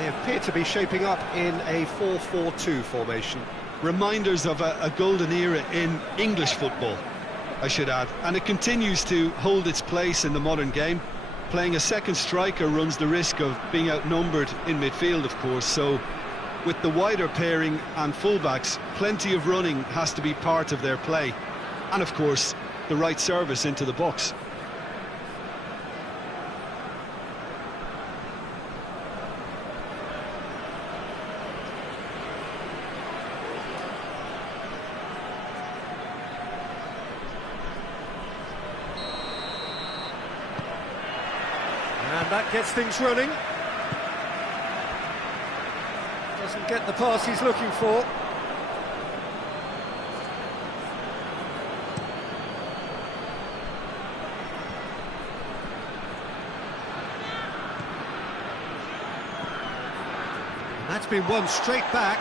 They appear to be shaping up in a 4-4-2 formation. Reminders of a golden era in English football, I should add. And it continues to hold its place in the modern game. Playing a second striker runs the risk of being outnumbered in midfield, of course, so with the wider pairing and fullbacks, plenty of running has to be part of their play. And of course, the right service into the box. And that gets things running. Doesn't get the pass he's looking for. And that's been won straight back.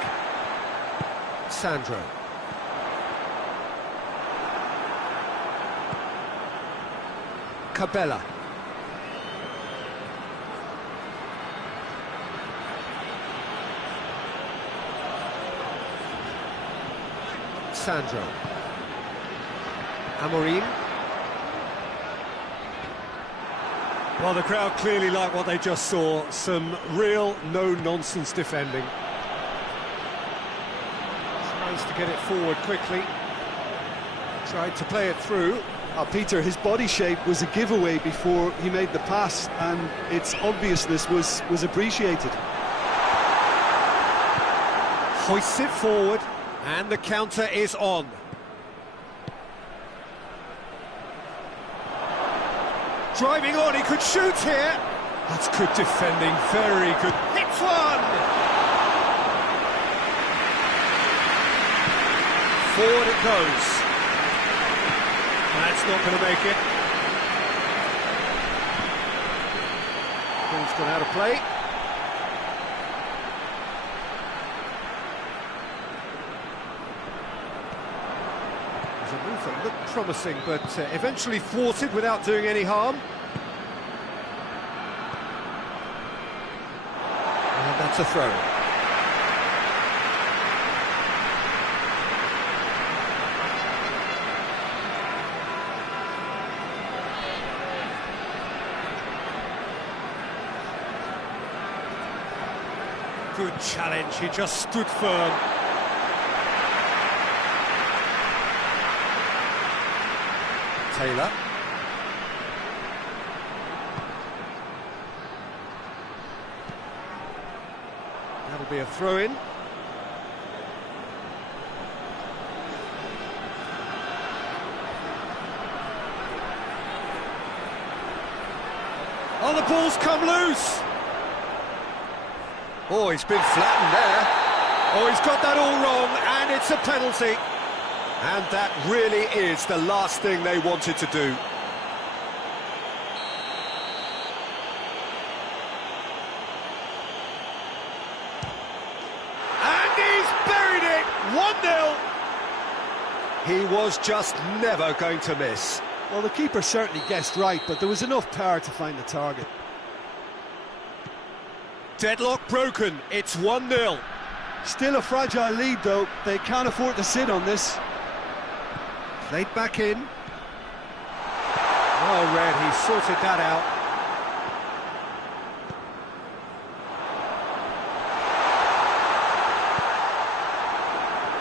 Sandro. Cabella. Sandro. Amorim. Well, the crowd clearly like what they just saw. Some real no-nonsense defending. Tries to get it forward quickly. Tried to play it through. Peter, his body shape was a giveaway before he made the pass, and its obviousness was appreciated. Hoists it forward. And the counter is on. Driving on, he could shoot here. That's good defending, very good. Hits one! Forward it goes. That's not going to make it. Ball's gone out of play. A move that looked promising, but eventually thwarted without doing any harm. And that's a throw. Good challenge, he just stood firm. Taylor. That'll be a throw-in. Oh, the ball's come loose! Oh, he's been flattened there. Oh, he's got that all wrong, and it's a penalty. And that really is the last thing they wanted to do. And he's buried it! 1-0! He was just never going to miss. Well, the keeper certainly guessed right, but there was enough power to find the target. Deadlock broken, it's 1-0. Still a fragile lead, though. They can't afford to sit on this. Played back in. Well read, he sorted that out.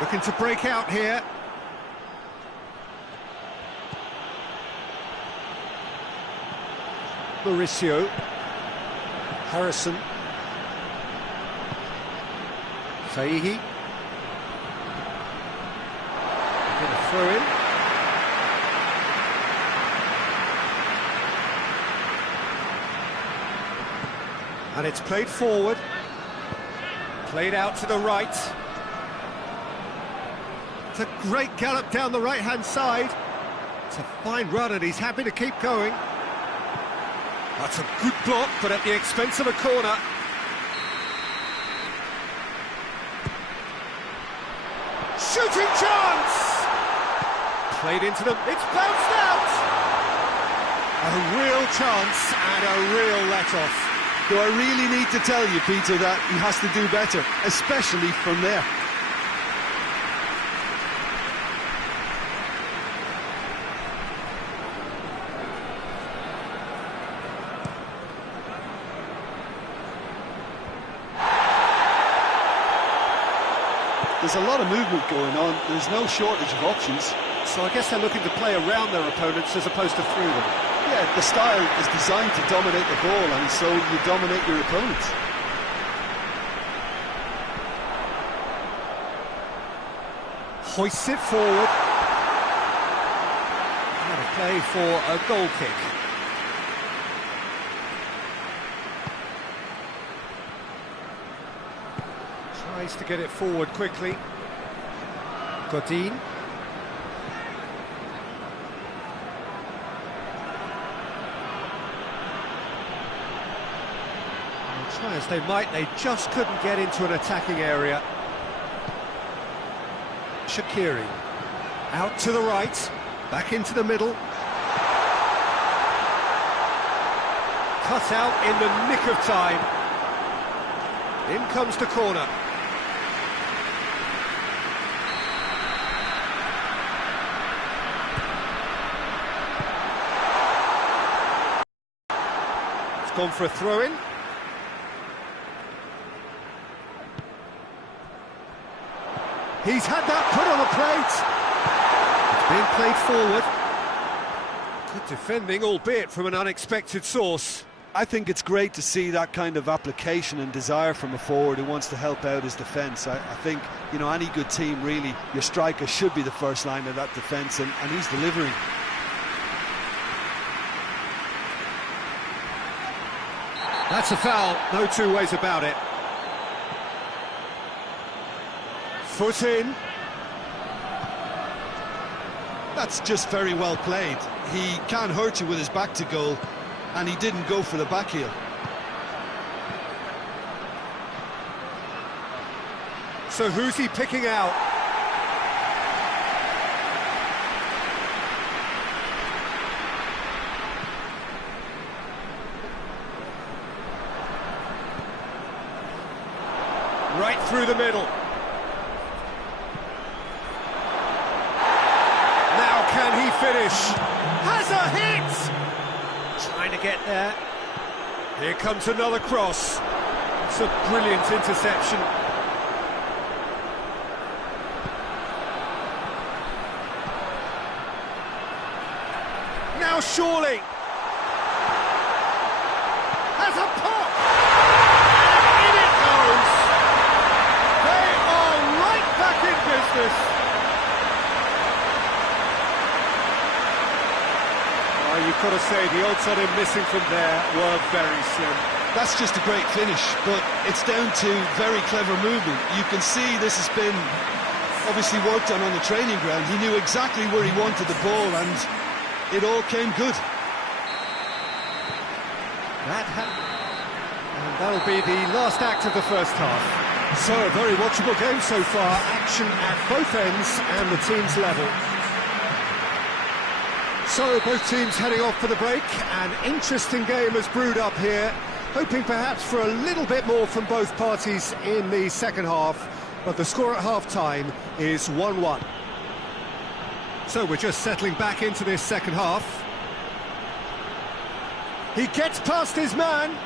Looking to break out here. Mauricio. Harrison. Faihi. Gonna throw in. And it's played forward. Played out to the right. It's a great gallop down the right-hand side. It's a fine run and he's happy to keep going. That's a good block, but at the expense of a corner. Shooting chance! Played into them, it's bounced out! A real chance and a real let-off. Do I really need to tell you, Peter, that he has to do better, especially from there? There's a lot of movement going on. There's no shortage of options. So I guess they're looking to play around their opponents as opposed to through them. Yeah, the style is designed to dominate the ball, and so you dominate your opponents. Hoists it forward. And a play for a goal kick. Tries to get it forward quickly. Godin. Try as they might, they just couldn't get into an attacking area. Shaqiri. Out to the right. Back into the middle. Cut out in the nick of time. In comes the corner. It's gone for a throw-in. He's had that put on the plate. It's being played forward. Good defending, albeit from an unexpected source. I think it's great to see that kind of application and desire from a forward who wants to help out his defence. I think, you know, any good team, really, your striker should be the first line of that defence, and he's delivering. That's a foul, no two ways about it. Foot in. That's just very well played. He can't hurt you with his back to goal, and he didn't go for the back heel. So who's he picking out? Right through the middle. Can he finish? Has a hit! Trying to get there. Here comes another cross. It's a brilliant interception. Now surely. Has a pop! In it goes! They are right back in business. You've got to say, the odds on him missing from there were very slim. That's just a great finish, but it's down to very clever movement. You can see this has been obviously worked on the training ground. He knew exactly where he wanted the ball, and it all came good. And that'll be the last act of the first half. So, a very watchable game so far. Action at both ends and the teams level. So, both teams heading off for the break. An interesting game has brewed up here, hoping perhaps for a little bit more from both parties in the second half, but the score at half-time is 1-1. So, we're just settling back into this second half. He gets past his man.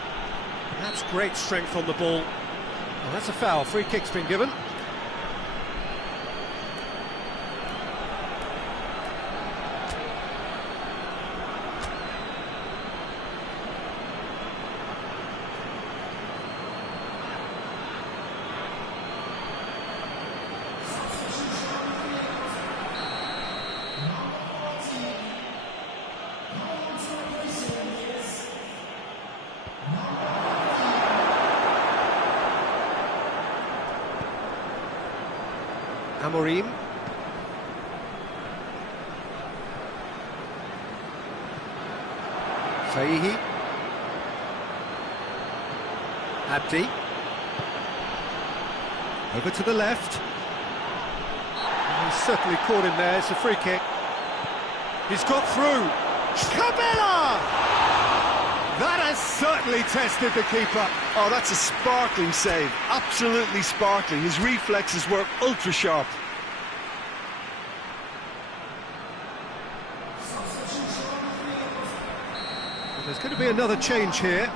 That's great strength on the ball. Well, that's a foul. Free kick's been given. Amorim. Saihi. Abdi. Over to the left. He's certainly caught him there. It's a free kick. He's got through. Cabela! That has certainly tested the keeper. Oh, that's a sparkling save, absolutely sparkling. His reflexes were ultra sharp. Well, there's going to be another change here.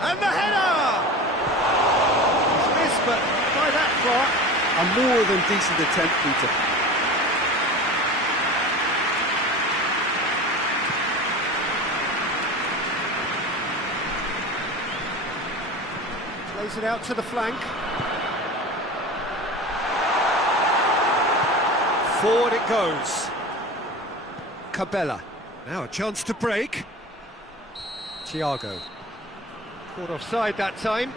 And the header! He's missed, but by that far. A more than decent attempt, Peter. Plays it out to the flank. Forward it goes. Cabela. Now a chance to break. Thiago. Caught offside that time.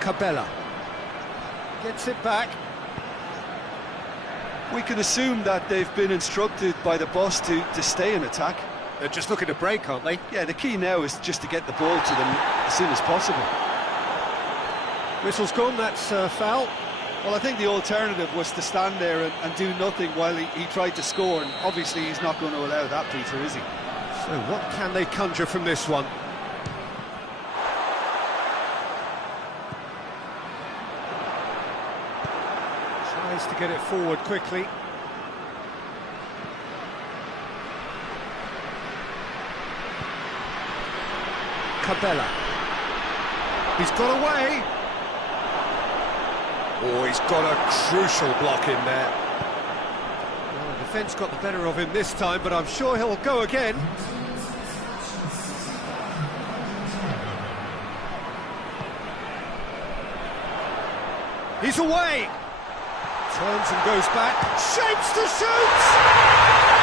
Cabela. Gets it back. We can assume that they've been instructed by the boss to stay in attack. They're just looking to break, aren't they? Yeah, the key now is just to get the ball to them as soon as possible. Whistle's gone, that's foul. Well, I think the alternative was to stand there and do nothing while he tried to score, and obviously he's not going to allow that, Peter, is he? So what can they conjure from this one? Tries to get it forward quickly. Cabela. He's got away. Oh, he's got a crucial block in there. Well, the defence got the better of him this time, but I'm sure he'll go again. He's away. Turns and goes back. Shapes to shoot!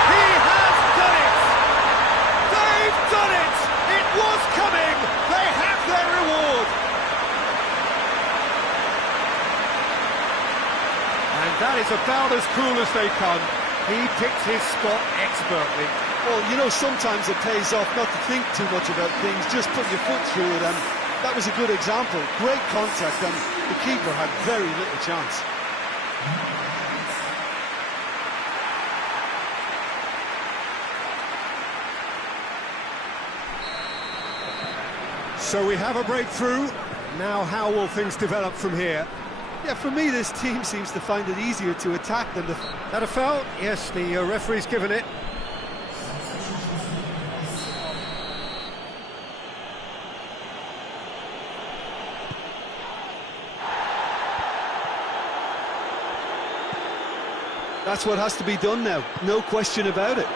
He has done it! They've done it! It was coming! They have their reward! And that is about as cool as they come. He picked his spot expertly. Well, you know, sometimes it pays off not to think too much about things, just put your foot through it, and that was a good example. Great contact, and the keeper had very little chance. So we have a breakthrough. Now how will things develop from here? Yeah, for me, this team seems to find it easier to attack than to... That a foul? Yes, the referee's given it. That's what has to be done now, no question about it.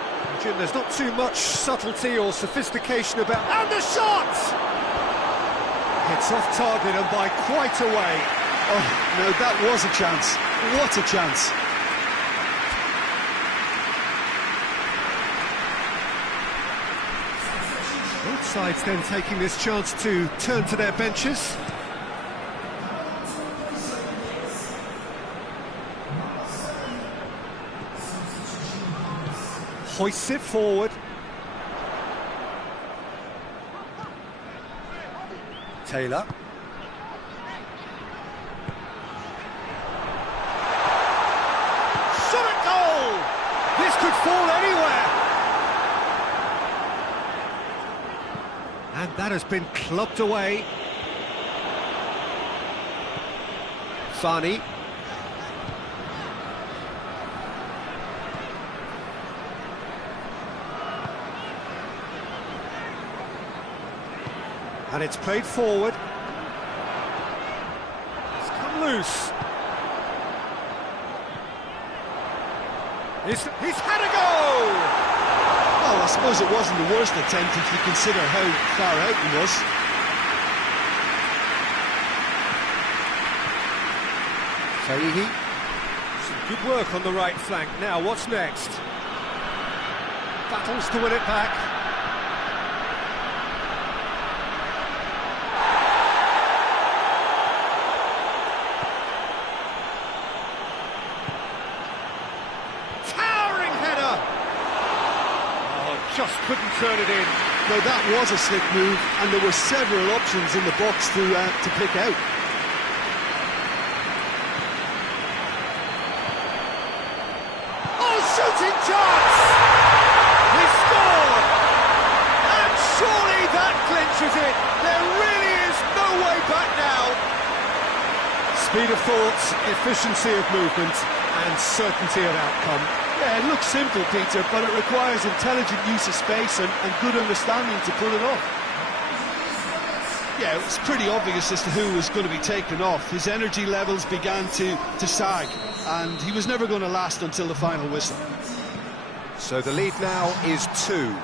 Jim, there's not too much subtlety or sophistication about... And the shot! It's off target and by quite a way. Oh, no, that was a chance. What a chance. Both sides then taking this chance to turn to their benches. Hoists it forward. Taylor. Shot at goal! This could fall anywhere. And that has been clubbed away. Fani. And it's played forward. It's come loose. He's had a go! Well, I suppose it wasn't the worst attempt if you consider how far out he was. Sahaja. Some good work on the right flank. Now, what's next? Battles to win it back. Just couldn't turn it in. No, that was a slick move, and there were several options in the box to pick out. Oh, shooting chance! He scored! And surely that clinches it. There really is no way back now. Speed of thought, efficiency of movement, and certainty of outcome. Yeah, it looks simple, Peter, but it requires intelligent use of space and good understanding to pull it off. Yeah, it was pretty obvious as to who was going to be taken off. His energy levels began to sag, and he was never going to last until the final whistle. So the lead now is 2.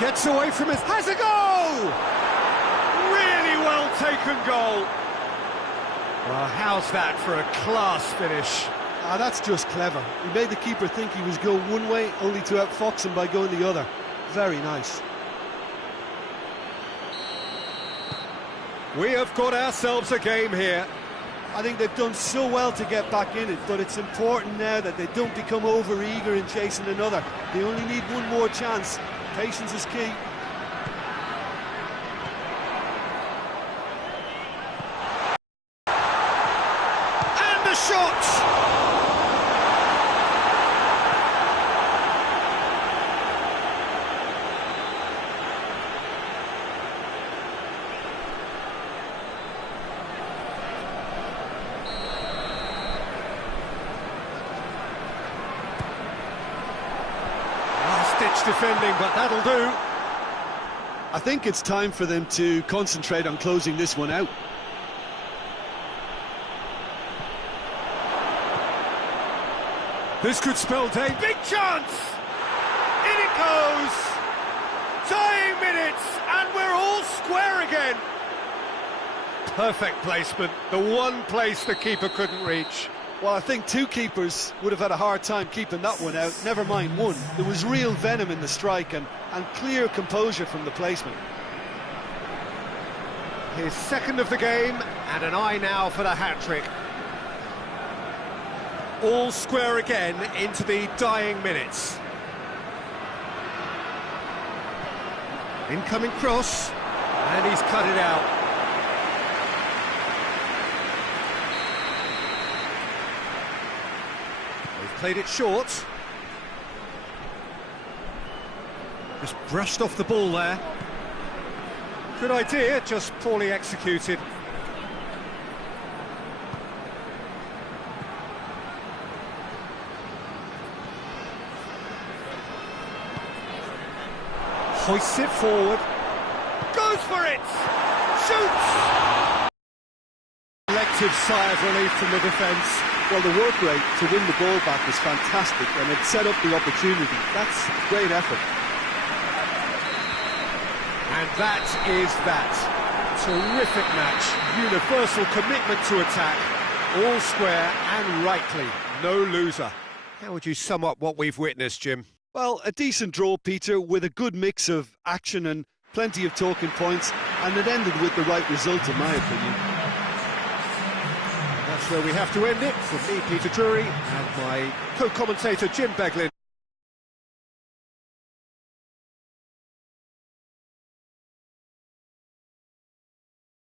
Gets away from it, has a goal! Really well taken goal. Well, how's that for a class finish? That's just clever. He made the keeper think he was going one way, only to outfox him by going the other. Very nice. We have got ourselves a game here. I think they've done so well to get back in it, but it's important now that they don't become over-eager in chasing another. They only need one more chance. Patience is key. And the shot! Last-ditch defending, but that'll do. I think it's time for them to concentrate on closing this one out. This could spell day. Big chance! In it goes! Dying minutes, and we're all square again. Perfect placement, the one place the keeper couldn't reach. Well, I think two keepers would have had a hard time keeping that one out, never mind one. There was real venom in the strike and clear composure from the placement. His second of the game, and an eye now for the hat-trick. All square again into the dying minutes. Incoming cross, and he's cut it out. They've played it short. Just brushed off the ball there. Good idea, just poorly executed. Hoists it forward. Goes for it! Shoots! Collective sigh of relief from the defence. Well, the work rate to win the ball back was fantastic, and it set up the opportunity. That's great effort. And that is that. Terrific match. Universal commitment to attack. All square and rightly. No loser. How would you sum up what we've witnessed, Jim? Well, a decent draw, Peter, with a good mix of action and plenty of talking points, and it ended with the right result, in my opinion. That's where we have to end it. From me, Peter Drury, and my co-commentator, Jim Beglin.